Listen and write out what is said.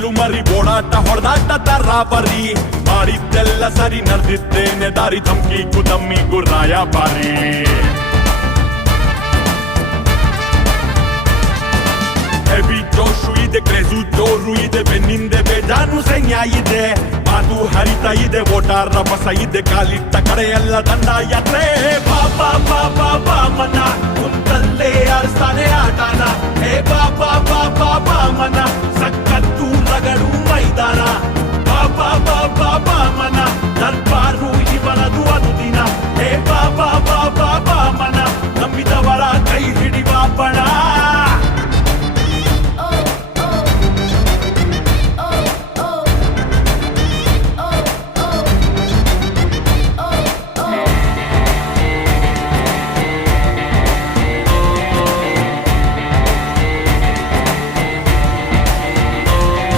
ಕಲ್ಲು ಮರಿ ಓಡಾಟ ಹೊಡೆದಾಟ ತರಾಬರಿ ಮಾಡಿದ್ದೆಲ್ಲ ಸರಿ ನಡೆದಿದ್ದೇನೆ ದಾರಿ ಧಮ್ಕಿ ಕುದಮ್ಮಿಗೂ ರಾಯ ಬಾರಿ ಹೆವಿ ಜೋಶು ಇದೆ ಕ್ರೇಜು ಜೋರು ಇದೆ ಬೆನ್ನಿಂದೆ ಬೇಜಾನು ಸೈನ್ಯ ಇದೆ ಮಾತು ಹರಿತಾ ಇದೆ ಓಟ ರಭಸ ಇದೆ ಕಾಲಿಟ್ಟ ಕಡೆಯೆಲ್ಲ ದಂಡ ಯಾತ್ರೆ ಬಾಬಾ ಬಾಬಾ ಬಾಮನ ಕುಂತಲ್ಲೇ ಆಡಿಸ್ತಾನೆ ಆಟಾನ ಹೇ ಬಾಬಾ ಬಾಬಾ ಬಾಮನ ಸಕ್ಕತ್ತು ರಗಡು ಮೈದಾನ ಬಾಬಾ ಬಾಬಾ